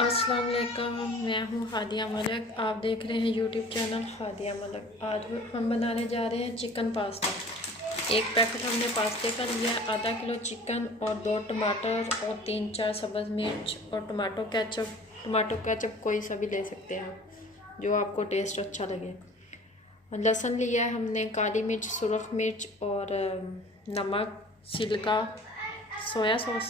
अस्सलाम वालेकुम, मैं हूँ हादिया मलिक। आप देख रहे हैं यूट्यूब चैनल हादिया मलिक। आज हम बनाने जा रहे हैं चिकन पास्ता। एक पैकेट हमने पास्ते का लिया, आधा किलो चिकन और 2 टमाटर और 3-4 सब्ज़ मिर्च और टमाटो केचप कोई सा भी ले सकते हैं जो आपको टेस्ट अच्छा लगे। लहसुन लिया है हमने, काली मिर्च, सुरख मिर्च और नमक, सिरका, सोया सॉस।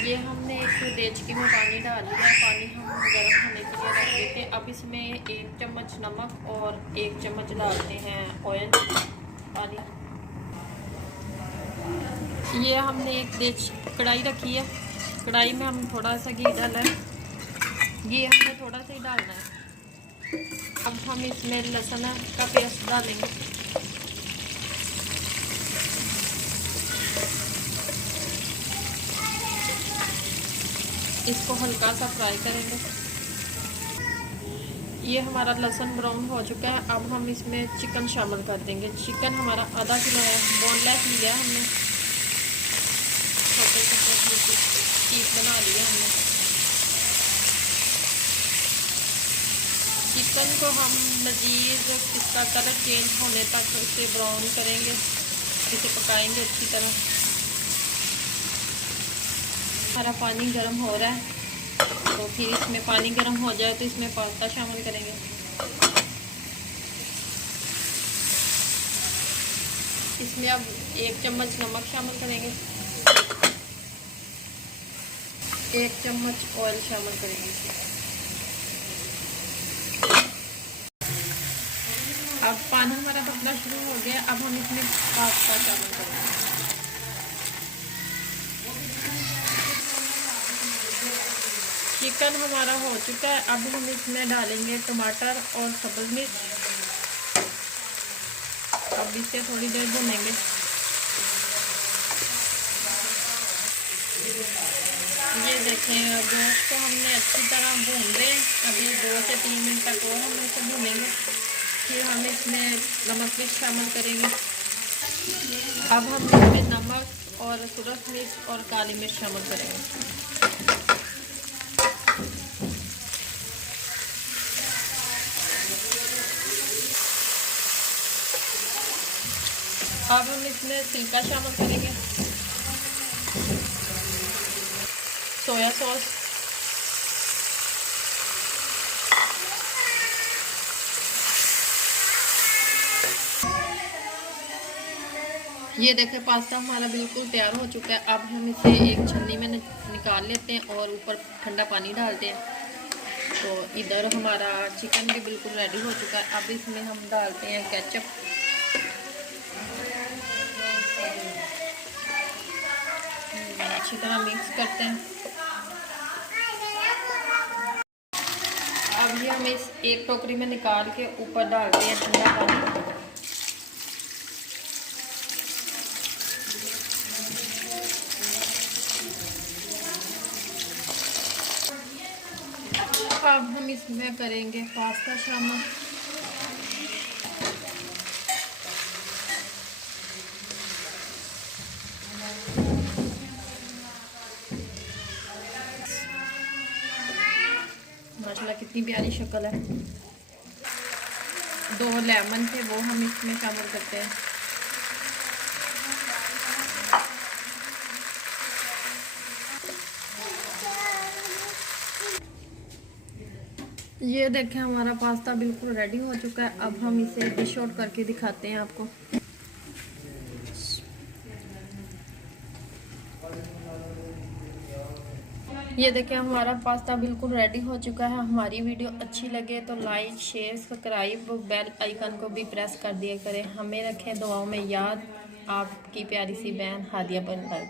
ये हमने एक देचकी में पानी डाल दिया। पानी हम गर्म होने के लिए रख देते हैं। अब इसमें 1 चम्मच नमक और 1 चम्मच डालते हैं ऑयल पानी। ये हमने एक कढ़ाई रखी है। कढ़ाई में हम थोड़ा सा घी डाला है। घी हमने थोड़ा सा ही डालना है। अब हम इसमें लहसुन का पेस्ट डालेंगे। इसको हल्का सा फ्राई करेंगे। ये हमारा लहसुन ब्राउन हो चुका है। अब हम इसमें चिकन शामिल कर देंगे। चिकन हमारा आधा किलो है, बोनलेस लिया हमने, छोटे छोटे पीस बना लिए हमने। चिकन को हम मज़ीद इसका कलर चेंज होने तक इसे ब्राउन करेंगे, इसे पकाएंगे अच्छी तरह। हमारा पानी गर्म हो रहा है, तो फिर इसमें पानी गर्म हो जाए तो इसमें पास्ता शामिल करेंगे। इसमें अब 1 चम्मच नमक शामिल करेंगे, 1 चम्मच ऑयल शामिल करेंगे। अब पानी हमारा पकना शुरू हो गया। अब हम इसमें पास्ता शामिल करेंगे। चिकन हमारा हो चुका है। अब हम इसमें डालेंगे टमाटर और सब्ज़ मिर्च। अब इसे थोड़ी देर भूनेंगे। ये देखें, अब गोश्त को हमने अच्छी तरह भून दें। अभी 2 से 3 मिनट तक और हम इसे भूनेंगे। फिर हम इसमें नमक मिर्च शामिल करेंगे। अब हम इसमें नमक और सुरख मिर्च और काली मिर्च शामिल करेंगे। अब हम इसमें सिरका शामिल करेंगे, सोया सॉस, ये देखें पास्ता हमारा बिल्कुल तैयार हो चुका है। अब हम इसे एक छन्नी में निकाल लेते हैं और ऊपर ठंडा पानी डालते हैं। तो इधर हमारा चिकन भी बिल्कुल रेडी हो चुका है। अब इसमें हम डालते हैं केचप। अच्छी तरह मिक्स करते हैं। अब ये हम इस एक टोकरी में निकाल के ऊपर डालते हैं ठंडा पानी। अब हम इसमें करेंगे पास्ता शामिल। माशाल्लाह कितनी प्यारी शक्ल है। 2 लेमन थे, वो हम इसमें शामिल करते हैं। ये देखें हमारा पास्ता बिल्कुल रेडी हो चुका है। अब हम इसे डिश आउट करके दिखाते हैं आपको। ये देखें हमारा पास्ता बिल्कुल रेडी हो चुका है। हमारी वीडियो अच्छी लगे तो like, share, subscribe, bell icon को भी प्रेस कर दिया करें। हमें रखें दुआओं में याद। आपकी प्यारी सी बहन हादिया बनकर।